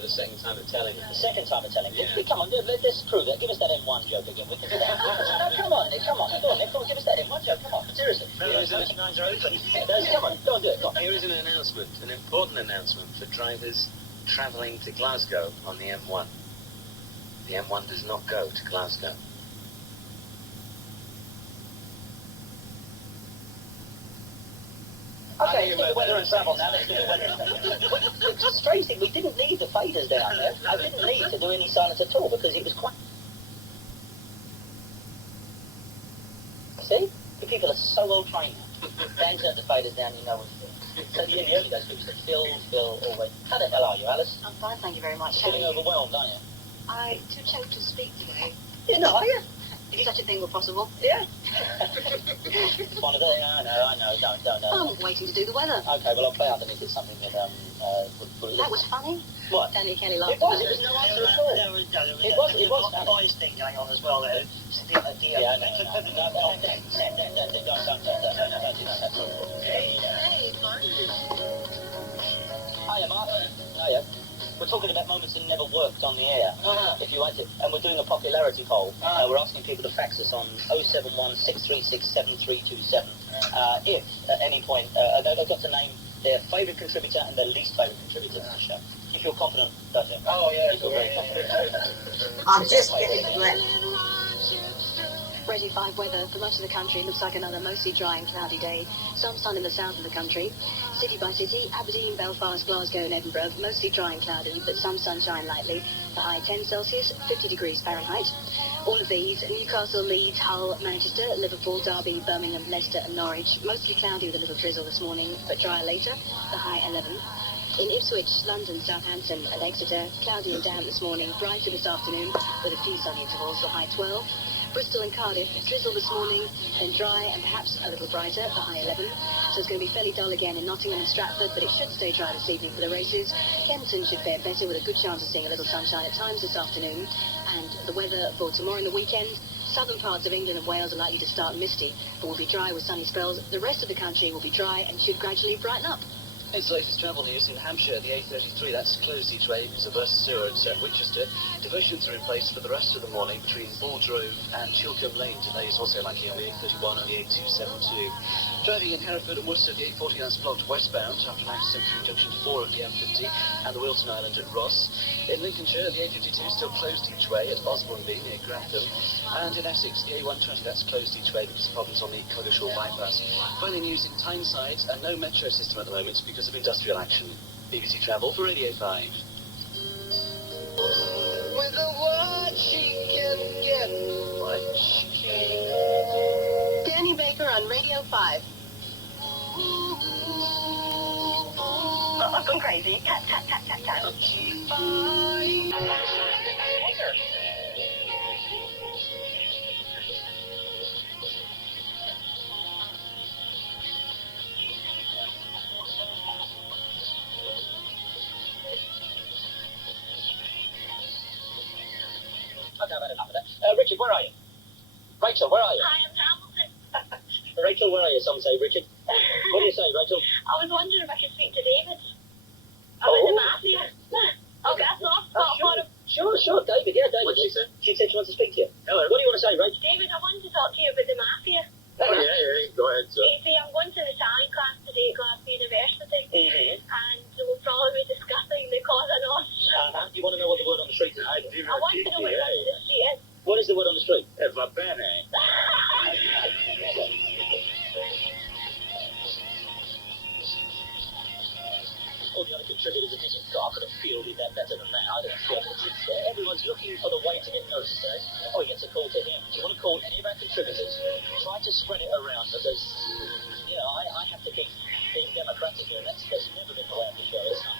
the second time of telling it. The second time of telling it? Yeah. Come on, let's prove that. Give us that M1 joke again. We can do that. No, come on, Nick. Go on, Nick. Come on, give us that M1 joke. Come on, seriously. Come on, go on, do it. Go on. Here is an announcement, an important announcement for drivers travelling to Glasgow on the M1. The M1 does not go to Glasgow. Okay, let's do the weather and travel now. Let's do the weather and travel. The strange thing, we didn't need the faders down there. I didn't need to do any silence at all because it was quite... See? You people are so well trained. Dan turned the faders down, you know what to do. So in the early days, people said, Phil, always. How the hell are you, Alice? I'm fine, thank you very much. Feeling overwhelmed, aren't you? I'm too choked to speak today. You're not, are you? If such a thing were possible. Yeah. One of the... I know. Don't. I'm waiting to do the weather. Okay, well, I'll play underneath it something that, That was funny. What? Danny Kelly laughed. It was no answer at all. There was a boys thing going on as well there. Yeah, don't. Hey, Martin. Hiya, Mark. Hiya. We're talking about moments that never worked on the air, if you want it. And we're doing a popularity poll. We're asking people to fax us on 071 636 7327. If, at any point, they've got to name their favourite contributor and their least favourite contributor to the show. You feel confident, don't you? Oh, yeah. You feel very confident. I'm just getting wet. Ready 5 weather for much of the country. Looks like another mostly dry and cloudy day. Some sun in the south of the country. City by city, Aberdeen, Belfast, Glasgow and Edinburgh. Mostly dry and cloudy, but some sunshine lightly. The high 10 Celsius, 50 degrees Fahrenheit. All of these, Newcastle, Leeds, Hull, Manchester, Liverpool, Derby, Birmingham, Leicester and Norwich. Mostly cloudy with a little drizzle this morning, but dry later. The high 11. In Ipswich, London, Southampton and Exeter, cloudy and damp this morning, brighter this afternoon with a few sunny intervals, the high 12. Bristol and Cardiff, drizzle this morning, then dry and perhaps a little brighter, the high 11. So it's going to be fairly dull again in Nottingham and Stratford, but it should stay dry this evening for the races. Kempton should fare better with a good chance of seeing a little sunshine at times this afternoon. And the weather for tomorrow and the weekend, southern parts of England and Wales are likely to start misty, but will be dry with sunny spells. The rest of the country will be dry and should gradually brighten up. It's the latest travel news in Hampshire. The A33, that's closed each way because of Sewer at Winchester. Diversions are in place for the rest of the morning between Bulgrove and Chilcombe Lane. Today is also likely on the A31 and the A272. Driving in Hereford and Worcester, the A40 that's blocked westbound after an accident through junction 4 of the M50 and the Wilton Island at Ross. In Lincolnshire, the A52 is still closed each way at Osborneby near Grantham. And in Essex, the A120 that's closed each way because of problems on the Coggeshall bypass. Finally, news in Tyneside, and no metro system at the moment because of industrial action. BBC Travel for Radio 5. With a what she can get what she can. Danny Baker on Radio 5. I've gone crazy. Cat. Okay, I've had enough of that. Richard, where are you? Rachel, where are you? Hi, I'm Hamilton. Rachel, where are you? Some say Richard. What do you say, Rachel? I was wondering if I could speak to David about the mafia. Oh, that's off. Sure, David. Yeah, David. What did she say? She said she wants to speak to you. Hello. What do you want to say, Rachel? David, I wanted to talk to you about the mafia. Oh, yeah, go ahead, sir. See, I'm going to the Italian class today at Glasgow University, Mm-hmm. and we'll probably be discussing the Cosa Nostra. Do you want to know what the word on the street is? I want to know what the word on the street is. What is the word on the street? Va bene. All the other contributors are thinking, God, I could have fielded that better than that. I don't feel it. Everyone's looking for the way to get noticed today. Oh, he gets a call to him. Do you want to call any of our contributors? Try to spread it around because, you know, I have to keep being democratic here. That's never been the way of the show. It's not.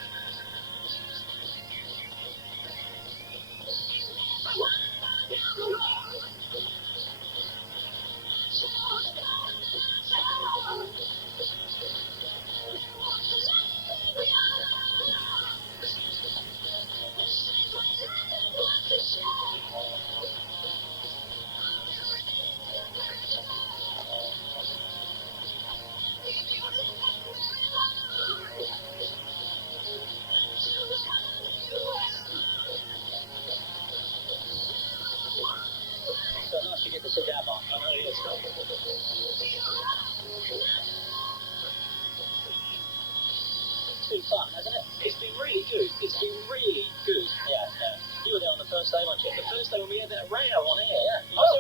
radio on air, yeah. I was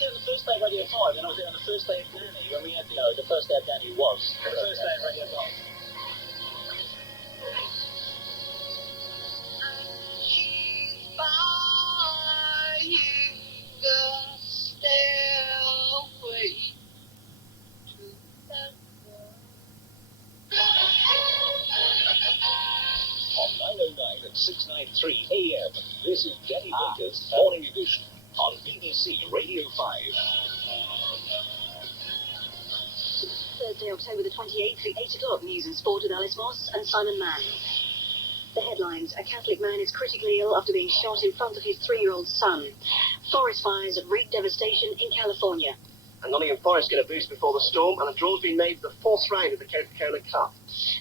there on the first day of Radio 5, and I was there on the first day of Danny, when we had, the first day of Danny was. The first day of Radio 5. She's buying the stairway to heaven. On 909 and 693 AM, this is Danny Baker's Morning Edition on BBC Radio 5. Thursday, October the 28th, the 8 o'clock news and sport with Alice Moss and Simon Mann. The headlines: a Catholic man is critically ill after being shot in front of his 3-year-old son. Forest fires wreak devastation in California. And Nottingham Forest get a boost before the storm, and a draw's been made for the 4th round of the Coca-Cola Cup.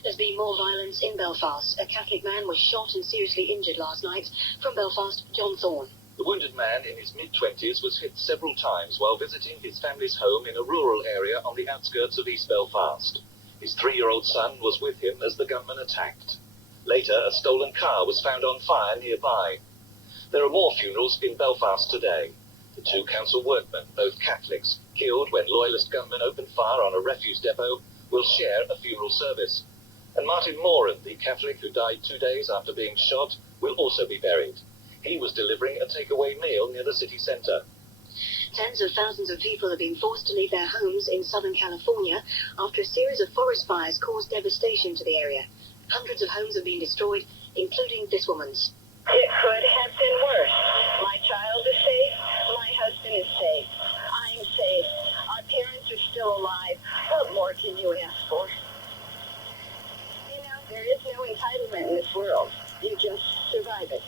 There's been more violence in Belfast. A Catholic man was shot and seriously injured last night. From Belfast, John Thorne. The wounded man in his mid-20s was hit several times while visiting his family's home in a rural area on the outskirts of East Belfast. His 3-year-old son was with him as the gunman attacked. Later, a stolen car was found on fire nearby. There are more funerals in Belfast today. The 2 council workmen, both Catholics, killed when loyalist gunmen opened fire on a refuse depot, will share a funeral service. And Martin Moran, the Catholic who died 2 days after being shot, will also be buried. He was delivering a takeaway meal near the city centre. Tens of thousands of people have been forced to leave their homes in Southern California after a series of forest fires caused devastation to the area. Hundreds of homes have been destroyed, including this woman's. It could have been worse. My child is safe. My husband is safe. I'm safe. Our parents are still alive. What more can you ask for? You know, there is no entitlement in this world. You just survive it.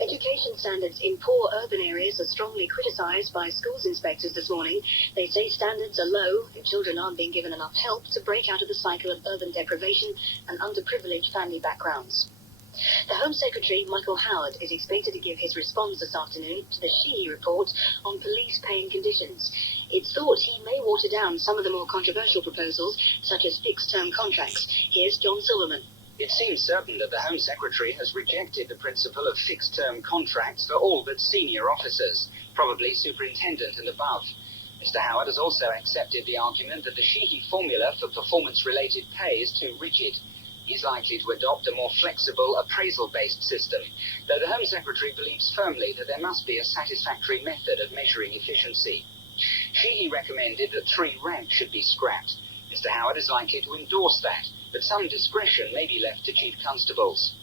Education standards in poor urban areas are strongly criticised by schools inspectors this morning. They say standards are low and children aren't being given enough help to break out of the cycle of urban deprivation and underprivileged family backgrounds. The Home Secretary, Michael Howard, is expected to give his response this afternoon to the Sheehy report on police paying conditions. It's thought he may water down some of the more controversial proposals, such as fixed-term contracts. Here's John Silverman. It seems certain that the Home Secretary has rejected the principle of fixed-term contracts for all but senior officers, probably superintendent and above. Mr. Howard has also accepted the argument that the Sheehy formula for performance-related pay is too rigid. He's likely to adopt a more flexible, appraisal-based system, though the Home Secretary believes firmly that there must be a satisfactory method of measuring efficiency. Sheehy recommended that 3 ranks should be scrapped. Mr. Howard is likely to endorse that, but some discretion may be left to Chief Constables.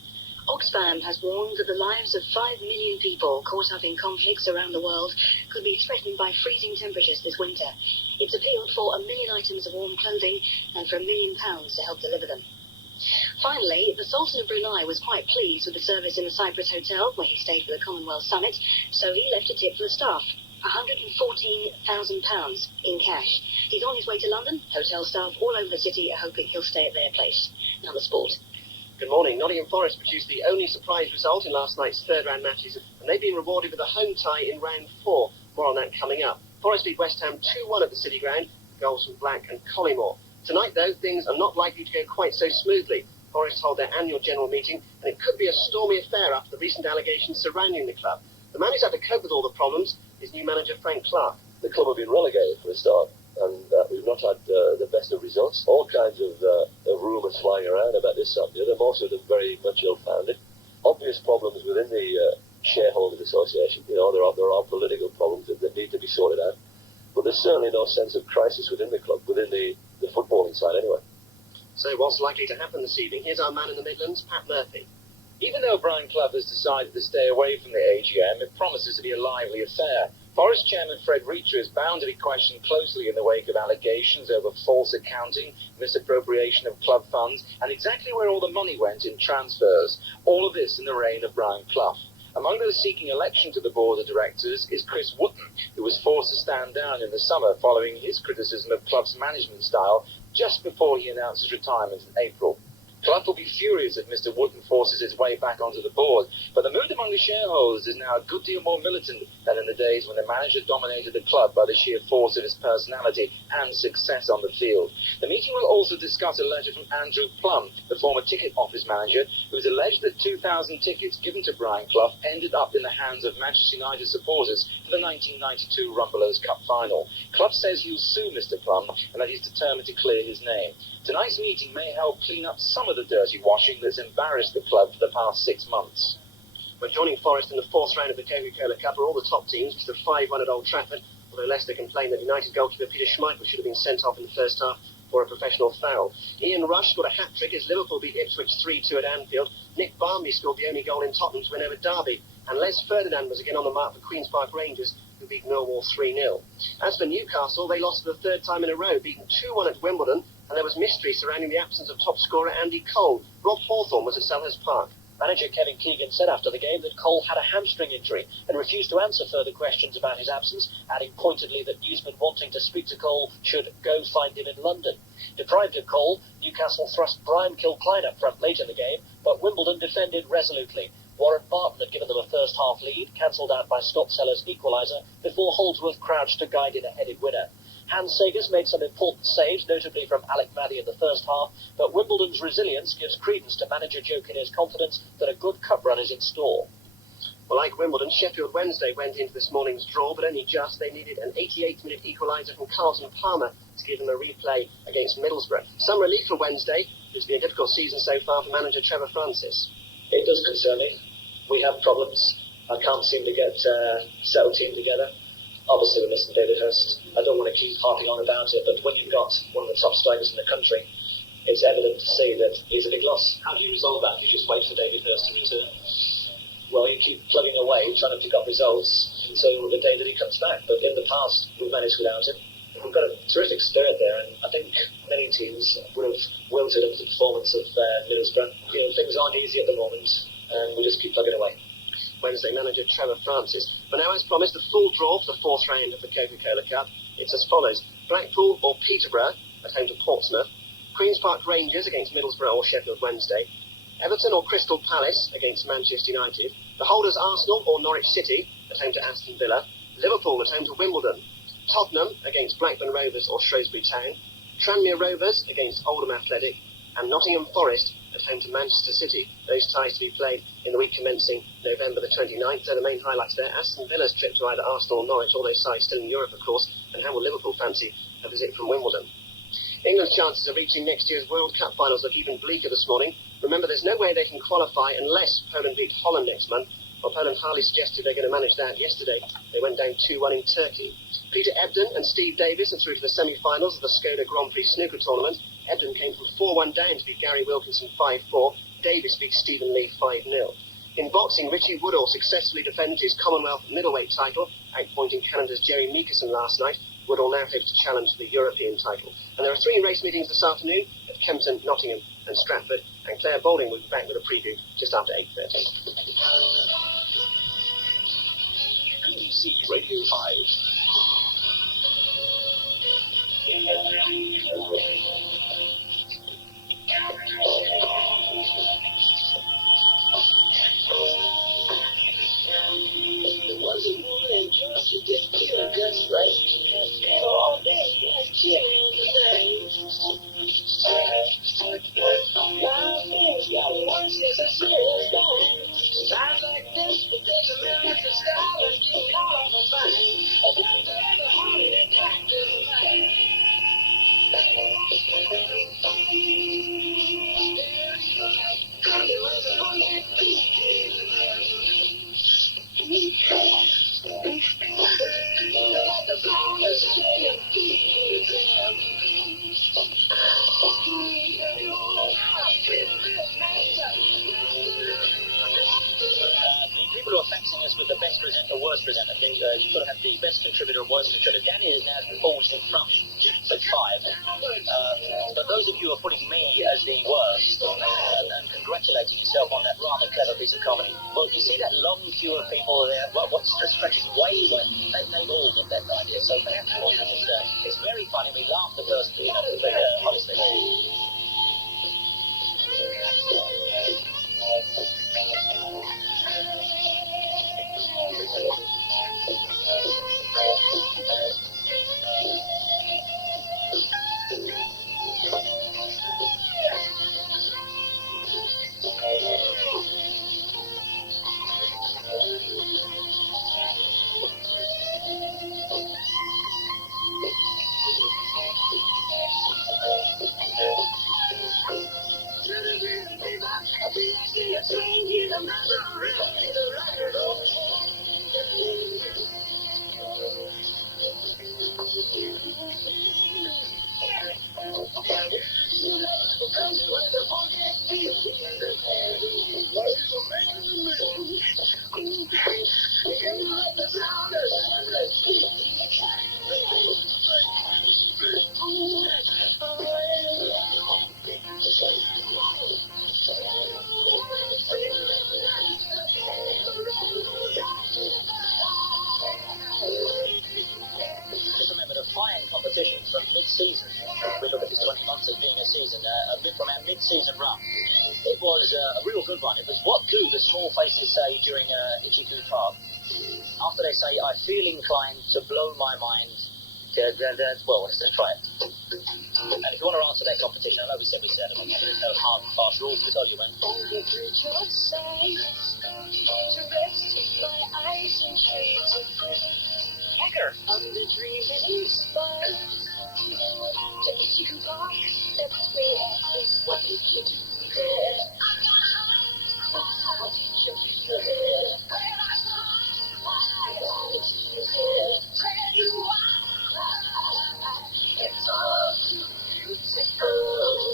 Oxfam has warned that the lives of 5 million people caught up in conflicts around the world could be threatened by freezing temperatures this winter. It's appealed for 1 million items of warm clothing and for £1 million to help deliver them. Finally, the Sultan of Brunei was quite pleased with the service in the Cyprus hotel where he stayed for the Commonwealth Summit, so he left a tip for the staff. £114,000 in cash. He's on his way to London. Hotel staff all over the city are hoping he'll stay at their place. Now the sport. Good morning. Nottingham Forest produced the only surprise result in last night's 3rd round matches, and they've been rewarded with a home tie in round 4. More on that coming up. Forest beat West Ham 2-1 at the City Ground, goals from Black and Collymore. Tonight, though, things are not likely to go quite so smoothly. Forest hold their annual general meeting, and it could be a stormy affair after the recent allegations surrounding the club. The man who's had to cope with all the problems is new manager Frank Clark. The club have been relegated for a start, and we've not had the best of results. All kinds of rumours flying around about this subject, and most of them very much ill-founded. Obvious problems within the shareholders association. You know, there are political problems that need to be sorted out. But there's certainly no sense of crisis within the club, within the footballing side anyway. So what's likely to happen this evening? Here's our man in the Midlands, Pat Murphy. Even though Brian Clough has decided to stay away from the AGM, it promises to be a lively affair. Forest Chairman Fred Reacher is bound to be questioned closely in the wake of allegations over false accounting, misappropriation of club funds, and exactly where all the money went in transfers. All of this in the reign of Brian Clough. Among those seeking election to the board of directors is Chris Wotton, who was forced to stand down in the summer following his criticism of Clough's management style just before he announced his retirement in April. Clough will be furious if Mr. Wotton forces his way back onto the board, but the mood among among the shareholders is now a good deal more militant than in the days when the manager dominated the club by the sheer force of his personality and success on the field. The meeting will also discuss a letter from Andrew Plum, the former ticket office manager, who has alleged that 2,000 tickets given to Brian Clough ended up in the hands of Manchester United supporters for the 1992 Rumbelows Cup final. Clough says he'll sue Mr. Plum and that he's determined to clear his name. Tonight's meeting may help clean up some of the dirty washing that's embarrassed the club for the past 6 months. We're joining Forest in the fourth round of the Coca-Cola Cup are all the top teams, with a 5-1 at Old Trafford, although Leicester complained that United goalkeeper Peter Schmeichel should have been sent off in the first half for a professional foul. Ian Rush scored a hat-trick as Liverpool beat Ipswich 3-2 at Anfield. Nick Barmby scored the only goal in Tottenham to win over Derby, and Les Ferdinand was again on the mark for Queen's Park Rangers, who beat Millwall 3-0. As for Newcastle, they lost for the third time in a row, beaten 2-1 at Wimbledon, and there was mystery surrounding the absence of top scorer Andy Cole. Rob Hawthorne was at Selhurst Park. Manager Kevin Keegan said after the game that Cole had a hamstring injury and refused to answer further questions about his absence, adding pointedly that newsmen wanting to speak to Cole should go find him in London. Deprived of Cole, Newcastle thrust Brian Kilcline up front late in the game, but Wimbledon defended resolutely. Warren Barton had given them a first-half lead, cancelled out by Scott Sellers' equaliser, before Holdsworth crouched to guide in a headed winner. Hans Sagers made some important saves, notably from Alec Maddy in the first half, but Wimbledon's resilience gives credence to manager Joe Kinnear's confidence that a good cup run is in store. Well, like Wimbledon, Sheffield Wednesday went into this morning's draw, but only just. They needed an 88-minute equaliser from Carlton Palmer to give them a replay against Middlesbrough. Some relief for Wednesday. It's been a difficult season so far for manager Trevor Francis. It does concern me. We have problems. I can't seem to get a settled team together. Obviously, we're missing David Hurst. I don't want to keep harping on about it, but when you've got one of the top strikers in the country, it's evident to see that he's a big loss. How do you resolve that? You just wait for David Hurst to return? Well, you keep plugging away, trying to pick up results until the day that he comes back. But in the past, we've managed without him. We've got a terrific spirit there, and I think many teams would have wilted under the performance of Middlesbrough. You know, things aren't easy at the moment, and we'll just keep plugging away. Wednesday manager Trevor Francis. But now, as promised, the full draw for the fourth round of the Coca-Cola Cup. It's as follows: Blackpool or Peterborough at home to Portsmouth, Queen's Park Rangers against Middlesbrough or Sheffield Wednesday, Everton or Crystal Palace against Manchester United, the holders Arsenal or Norwich City at home to Aston Villa, Liverpool at home to Wimbledon, Tottenham against Blackburn Rovers or Shrewsbury Town, Tranmere Rovers against Oldham Athletic, and Nottingham Forest at home to Manchester City. Those ties to be played in the week commencing November the 29th. So the main highlights there: Aston Villa's trip to either Arsenal or Norwich, all those sides still in Europe, of course, and how will Liverpool fancy a visit from Wimbledon? England's chances of reaching next year's World Cup finals look even bleaker this morning. Remember, there's no way they can qualify unless Poland beat Holland next month. Well, Poland hardly suggested they're going to manage that. Yesterday, they went down 2-1 in Turkey. Peter Ebdon and Steve Davis are through to the semi-finals of the Skoda Grand Prix snooker tournament. Ebdon came from 4-1 down to beat Gary Wilkinson 5-4. Davis beat Stephen Lee 5-0. In boxing, Richie Woodall successfully defended his Commonwealth middleweight title, outpointing Canada's Jerry Meekerson last night. Woodall now hopes to challenge for the European title. And there are 3 race meetings this afternoon at Kempton, Nottingham and Stratford. And Claire Boulding will be back with a preview just after 8:30. BBC Radio 5. There was a woman in Georgia that killed Gus right. All day, I killed the night. My things got worse since I said it's mine. Times like this, it takes a American style and get it all off my mind. A doctor has a heart and a doctor's mind. There was a woman that like the phone is saying, the people who are faxing us with the best presenter, worst presenter, think you've got to have the best contributor and worst contributor. Danny is now forged in front at 5. But those of you who are putting me as the worst and congratulating yourself on that rather clever piece of comedy, well, you see that long queue of people there, what stretches way, they've all got that idea. So perhaps it's very funny. We laugh the first, but honestly. Just remember the flying competition from mid-season. We look at this 20 months as being a season, from our mid-season run. It was a real good one. It was what do the small faces say during Ichiku Park. After they say, I feel inclined to blow my mind. Well, let's just try it. And if you want to answer that competition, I know we said but there's no hard and fast rules to tell you when. Hacker! Under dreaming spine. You can walk everywhere. What did you do there? What did you do there? It's all too beautiful.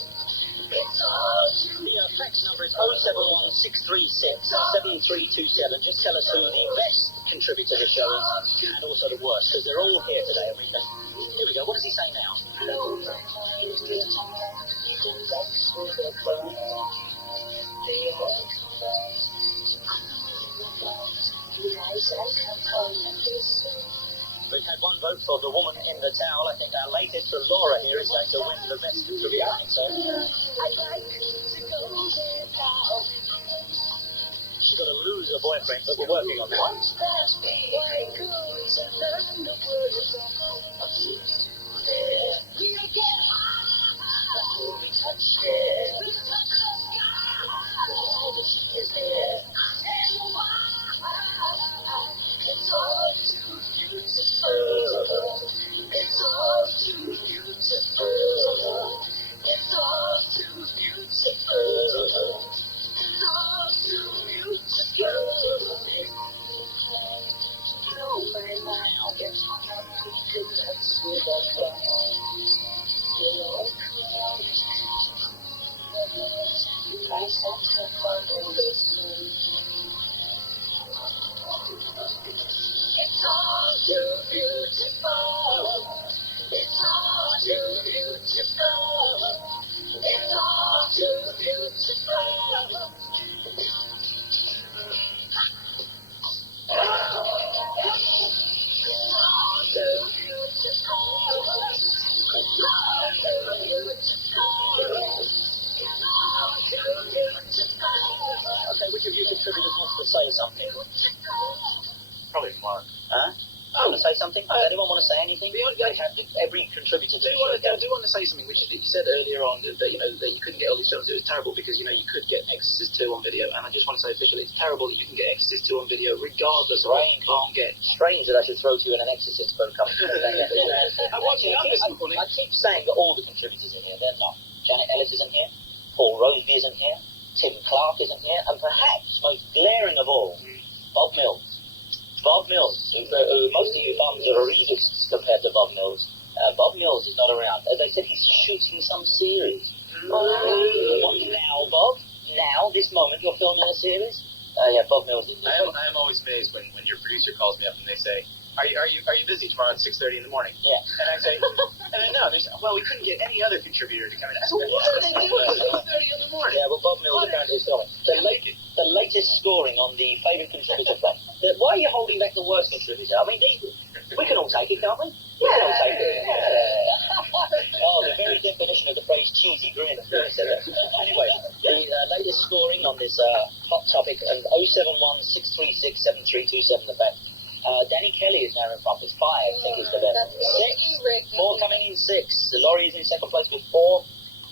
It's all too. The fax number is 071-636-7327. Just tell us who the best contributor to the show is and also the worst, because they're all here today. Here we go. What does he say now? We've had one vote for the woman in the towel. I think our latest for Laura here is going to win the best contributor. I think so. I'd like to go there now. She's got to lose her boyfriend, but we're working on that. It's all too beautiful. It's all too beautiful. It's all too beautiful. It's all too beautiful. Blow my mind. Get nuts with a fly. You know, I sent her follow this moon. It's all too beautiful. It's all too beautiful. It's all too beautiful. Okay, which of you contributors wants to say something? Probably Mark. Huh? Want to say something? Does anyone want to say anything? Every contributor to the show. I do want to say something, which you said earlier on that you couldn't get all these films. It was terrible because you could get Exorcist 2 on video, and I just want to say officially, it's terrible that you can get Exorcist 2 on video regardless of what you can't get. Strange that I should throw to you in an Exorcist phone company. I keep saying that all the contributors in here, they're not. Janet Ellis isn't here, Paul Roseby isn't here, Tim Clark isn't here, and perhaps most glaring of all, Bob Mills. Bob Mills, who most of you thumbs are readists compared to Bob Mills. Bob Mills is not around. As I said, he's shooting some series. What now, Bob? Now, this moment, you're filming a series? Yeah, Bob Mills is. I am always amazed when your producer calls me up and they say, Are you busy tomorrow at 6:30 in the morning? Yeah. And I say, and I know. They say, well, we couldn't get any other contributor to come in. I said, what are they doing at 6:30 in the morning? Yeah, well, Bob Mills apparently is filming. The latest scoring on the favourite contributor front. Why are you holding back the worst contributor? I mean, we can all take it, can't we? We can all take it. Yeah. Oh, the very definition of the phrase cheesy grin. Anyway, the latest scoring on this hot topic, and 071-636-7327, the fact. Danny Kelly is now in front with 5, I think is the best. 6, 4 coming in 6. Laurie is in second place with 4,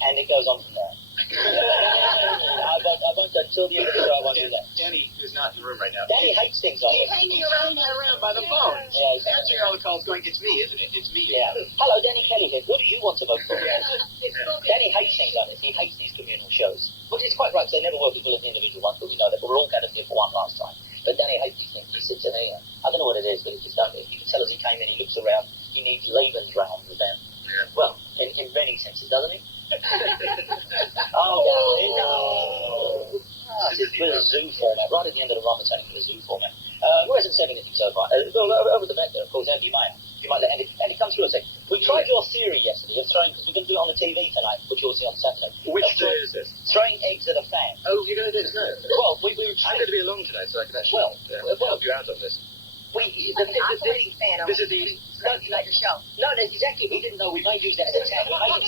and it goes on from there. I won't until the end of the show, I won't do that. Danny is not in the room right now. Danny hates things like He's this. hanging around by the phone. Yeah, He's answering all the calls going, it's me, isn't it? It's me. Yeah. Hello, Danny Kelly here. Who do you want to vote for? Danny hates things like this. He hates these communal shows. Which is quite right, because they never work as well as the individual ones, but we know that. But we're all gathered here for for one last time. But Danny hates these things. He said to me, I don't know what it is, but he just don't. You can tell as he came in, he looks around, he needs Lebensraum with them. Yeah. Well, in many senses, doesn't he? Oh, no. It's a bit of zoo format. Right at the end of the run, it's only for the zoo format. Who hasn't said anything so far? Well, over the vet there, of course, Andy Mayer. You might let Andy come through and say, we tried your theory yesterday of throwing, because we're going to do it on the TV tonight, which you'll see on Saturday. Which day is this? Throwing eggs at a fan. Oh, you're going to do this now? Well, we were I'm going to be along today, so I can actually help you out on this. I'm a big fan of This is the... not your show. No, that's exactly. We didn't know we may use that as a tag. We made it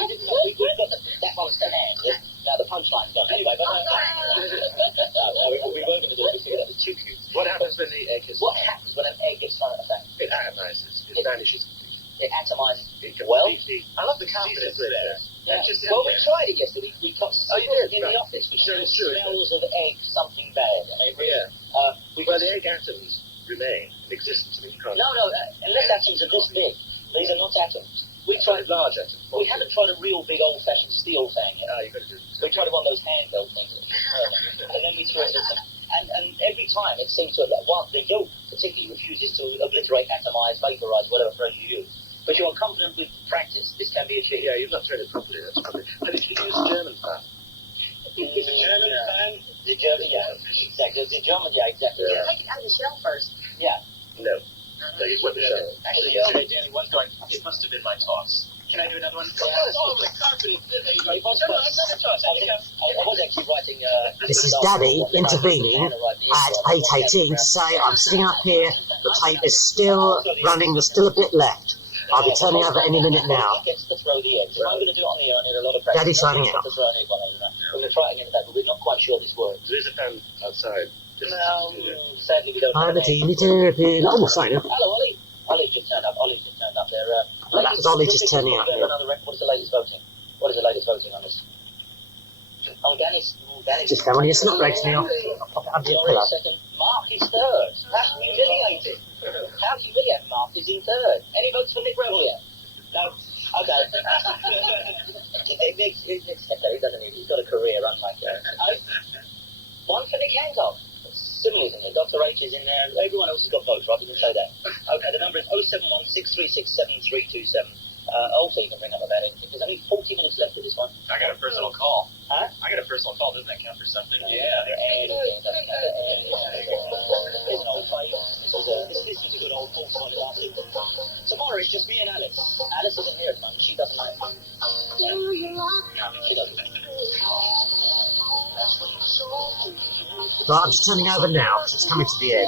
we didn't know we got that monster hand. Now the punchline's gone. Anyway, but we were going to do it. We figured that was too cute. What happens when the egg is... What happens when an egg gets thrown at a fan? It atomizes. It vanishes. It atomizes. Well, I love the confidence there. Yeah. Well, we tried it yesterday. We got in the office, which smells of egg something bad. I mean, well, the egg atoms remain in existence. No, unless atoms are this big. These are not atoms. We tried large atoms. We haven't tried a real big old-fashioned steel fan yet. You've got to do this. We tried one of those handheld things. And then we threw it at some... And every time it seems to... the yolk particularly refuses to obliterate, atomize, vaporize, whatever phrase you use. But you're confident with practice this can be achieved. Yeah, you've not thrown it properly, that's probably... And if you use a German fan. The German fan? The German, yeah, exactly. The German, yeah, exactly. Yeah. Take it out of the shell first. Yeah. No. No, you put the shell. Actually, Danny, one's going, it must have been my toss. Can I do another one? Oh, my confidence. There you go. No, it's not a toss. I was actually writing... This is Daddy intervening at 8:18 to say I'm sitting up here, the tape is still running, there's still a bit left. I'll be turning over any minute now. Gets to throw the egg. So I'm going to do it on the air. I need a lot of practice. Daddy's signing out. We're going to try it again today, but we're not quite sure this works. There is a fan outside. No, sadly we don't have I'm a teeny terrapin. Oh, sorry, no. Hello, Ollie. Ollie's just turned up. There. That was Ollie just turning up. Yeah. What is the latest voting? What is the latest voting on this? Oh, Danny's... Just come on, your snot breaks me off. I'll pop it under your pillow. Mark is third. That's humiliating. How humiliating Mark is in third. Any votes for Nick Rebel yet? No? Okay. He doesn't need it. He's got a career, unlike one for Nick Hancock. Similarly, isn't it? Dr. H is in there. Everyone else has got votes, right? We can say that. Okay, the number is 07163673727. Also, you can bring up about it. There's only 40 minutes left of this one. I got a personal call. Huh? I got a personal call. Doesn't that count for something? Yeah. There's an old fight. This is a good old horse fight last week. Tomorrow it's just me and Alice. Alice isn't here at the moment. She doesn't know. She doesn't. Right, I'm just turning over now because it's coming to the end.